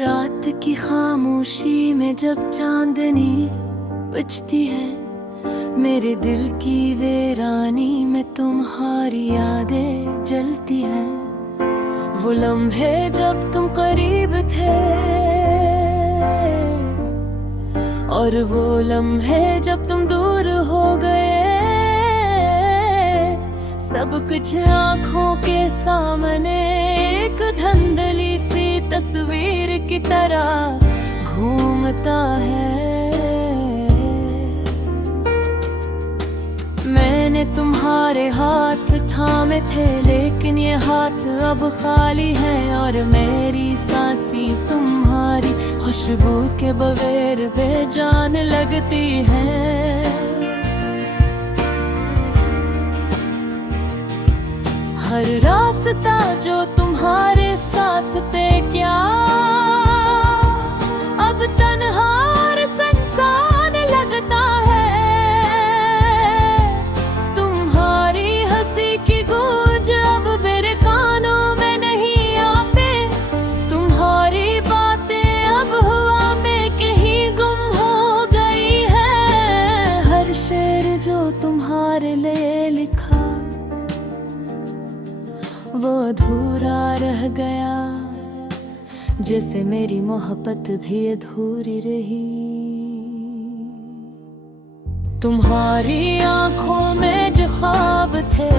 रात की खामोशी में जब चांदनी बजती है, मेरे दिल की वीरानी में तुम्हारी यादें जलती हैं। वो लम्हे जब तुम करीब थे और वो लम्हे जब तुम दूर हो गए, सब कुछ आँखों के सामने एक धुंधली सी तस्वीर की तरह घूमता है। मैंने तुम्हारे हाथ थामे थे, लेकिन ये हाथ अब खाली है और मेरी सांसें तुम्हारी खुशबू के बगैर बेजान लगती हैं। हर रास्ता जो तुम्हारे साथ थे, क्या अब तन्हा और सुनसान लगता है। तुम्हारी हंसी की गूंज अब मेरे कानों में नहीं आते, तुम्हारी बातें अब हवा में कहीं गुम हो गई है। हर शेर जो तुम्हारे लिए लिखा वो अधूरा रह गया, जैसे मेरी मोहब्बत भी अधूरी रही। तुम्हारी आंखों में जो ख्वाब थे,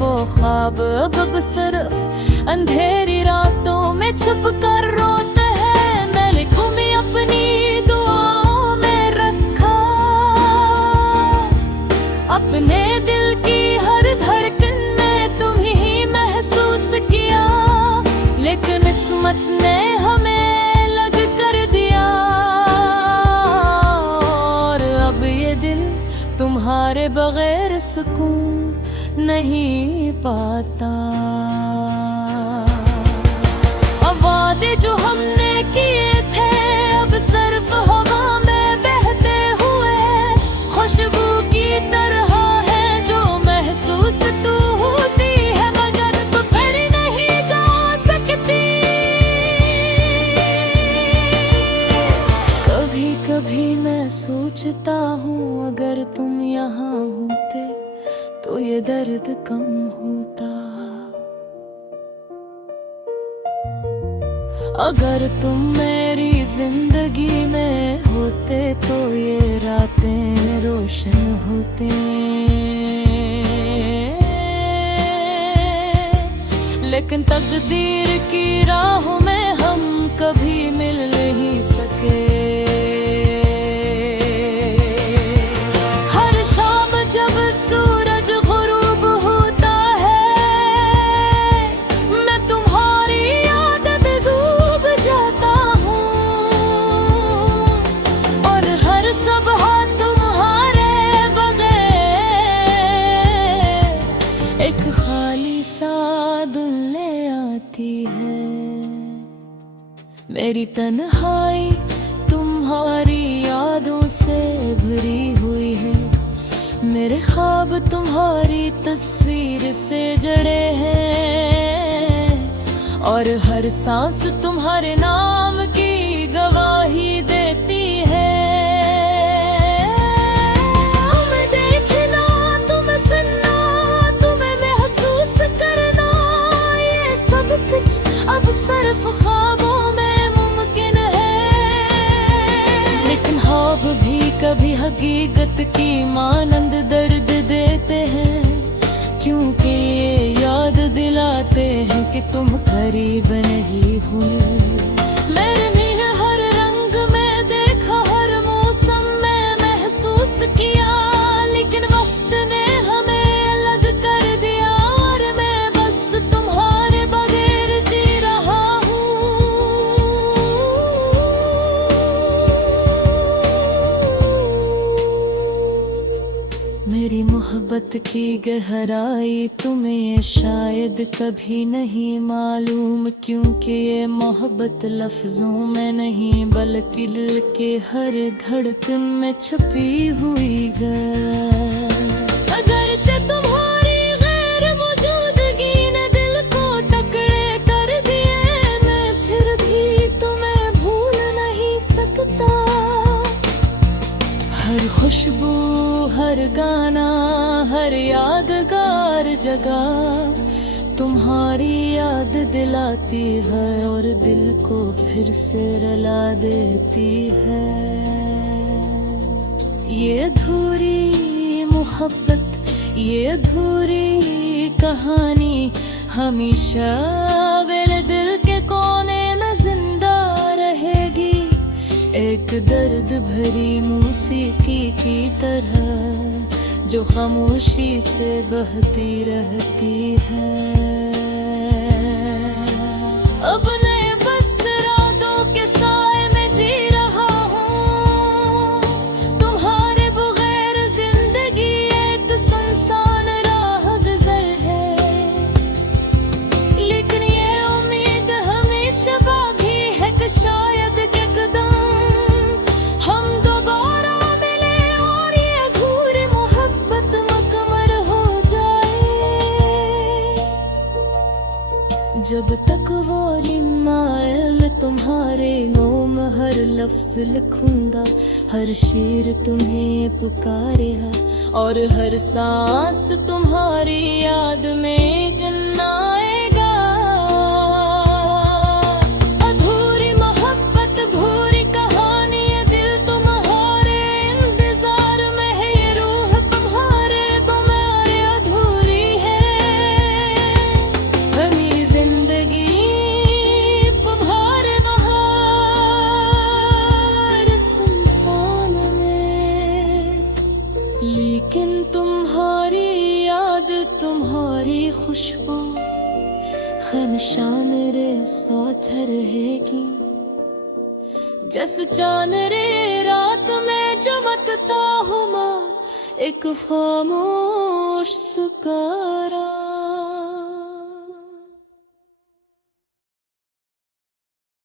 वो ख्वाब अब सिर्फ अंधेरी रातों में छुप कर रोते हैं। मैंने तुम्हें अपनी दुआओं में रखा, अपने दिल की हर धड़कन में तुम्हें ही महसूस किया, लेकिन किस्मत ने हमें अलग कर दिया। और अब ये दिल तुम्हारे बगैर सुकून नहीं पाता। अब वादे जो हमने किए थे अब सिर्फ हवा में बहते हुए खुशबू की तरह है, जो महसूस तू होती है मगर तू फिर नहीं जा सकती। कभी कभी मैं सोचता हूँ, अगर तुम यहाँ होते तो ये दर्द कम होता। अगर तुम मेरी जिंदगी में होते तो ये रातें रोशन होती, लेकिन तकदीर की राहों में हम कभी मिल नहीं सके। हर शाम जब सूरज गुरूब होता है, मैं तुम्हारी याद में डूब जाता हूँ, और हर सुबह तुम्हारे बगैर एक खाली सा दिल ले आती है। मेरी तन्हाई तुम्हारी यादों से भरी हुई है, मेरे ख्वाब तुम्हारी तस्वीर से जड़े हैं, और हर सांस तुम्हारे नाम की गवाही देती है। हमें देखना, तुम्हें सुनना, तुम्हें महसूस करना, ये सब कुछ अब सिर्फ ख्वाबों में मुमकिन है। लेकिन ख्वाब भी कभी हकीकत की मानंद दर्द देते हैं, क्योंकि ये याद दिलाते हैं कि तुम करीब नहीं हुई। मैंने हर रंग में देखा, हर मौसम में महसूस किया, लेकिन वक्त ने हमें अलग कर दिया, और मैं बस तुम्हारे बगैर जी रहा हूँ। मेरी मोहब्बत की गहराई तुम्हें शायद कभी नहीं मालूम, क्योंकि ये मोहब्बत लफ्जों में नहीं बल्कि दिल के हर धड़कन में छुपी हुई है। अगरचे तुम्हारी गैर मौजूदगी ने दिल को टकरे कर दिए, खुशबू, हर गाना, हर यादगार जगह तुम्हारी याद दिलाती है और दिल को फिर से रुला देती है। ये अधूरी मोहब्बत, ये अधूरी कहानी हमेशा मेरे दिल के कोने में जिंदा रहेगी, एक दर्द भरी मौसीकी की तरह जो खामोशी से बहती रहती है। अब नए बस रातों के साए में जी रहा हूँ, तुम्हारे बगैर जिंदगी एक सुनसान राह गुजर है, लेकिन ये उम्मीद हमेशा बाकी है कि शायद के कदम हम दोबारा मिले और ये अधूरी मोहब्बत मुकम्मल हो जाए। जब तक वो रिमाए मैं तुम्हारे नाम हर लफ्ज लिखूंगा, हर शेर तुम्हें पुकारे है और हर सांस तुम्हारी याद में गिनाएगा। अधूरी मोहब्बत, भूरी कहानी, ये दिल तुम्हारे इंतजार में है, ये रूह तुम्हारे बगैर अधूरी है। हमें जिंदगी तुम्हारे बहार सुनसान में, लेकिन तुम्हारी याद, तुम्हारी खुशबू हमेशा मेरे साथ रहेगी। जस चांद रे रात में चमकता हूँ मैं, एक खामोश सुकारा।